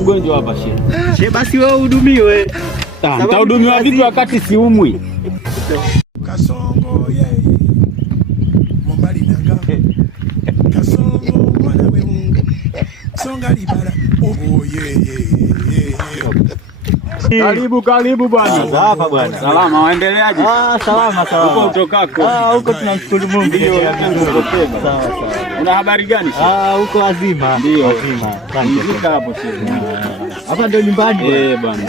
Mgonjwa hapa shehe. Shehe, basi wewe uhudumiwe. Nitahudumiwa vipi wakati siumwi? Kasongo yeye Mombali nanga Kasongo mwana we Mungu Songa libala oh yeye. Karibu bwana. Hapa bwana. Salama, waendeleaje? Salama. Huko utokako? Huko tunamshukuru Mungu. Sawa. Una habari gani? Huko wazima. Ndio. Wazima. Nifika hapo shehe. Hapa ndio nyumbani. Bwana.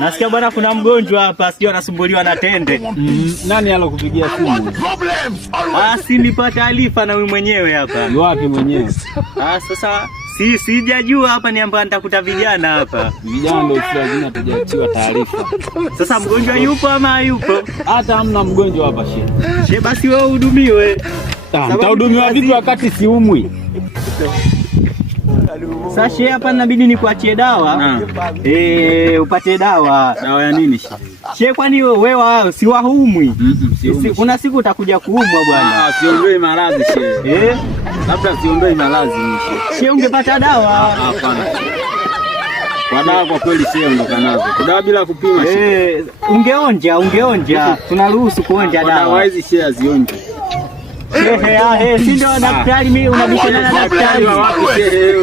Nasikia bwana kuna mgonjwa hapa, sio anasumbuliwa na tende. Nani alokupigia simu? Si nilipata taarifa na wewe mwenyewe hapa. Ni wapi mwenyewe? Sasa sijajua hapa ni ambapo nitakuta vijana hapa. Vijana ndio lazima tujachiwa taarifa. Sasa mgonjwa yupo ama hayupo? Hata hamna mgonjwa hapa shehe. Shehe, basi wewe uhudumiwe. Nitahudumiwa vipi wakati siumwi? Sasa shehe, hapa inabidi nikuachie dawa. Upate dawa. Dawa ya nini shehe? Shehe, kwani wewe si waumwi? Siumwi. Kuna siku utakuja kuumwa bwana. Siondoi maradhi shehe. Labda siondoi maradhi shehe. Shehe, ungepata dawa. Hapana. Kwa dawa kwa kweli shehe ondoka nazo. Kwa dawa bila kupima shehe. Ungeonja. Tunaruhusu kuonja dawa. Dawa hizi shehe azionje. Si ndio daktari? Mimi unabishana na daktari.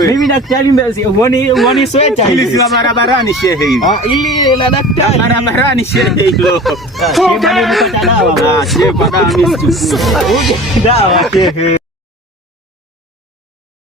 Mimi daktari uone sweta hili. Hili si la barabarani shehe hili. Ili la daktari. Barabarani shehe hilo. Shehe, unapata dawa. Shehe kwa dawa mimi sichukui. Dawa shehe.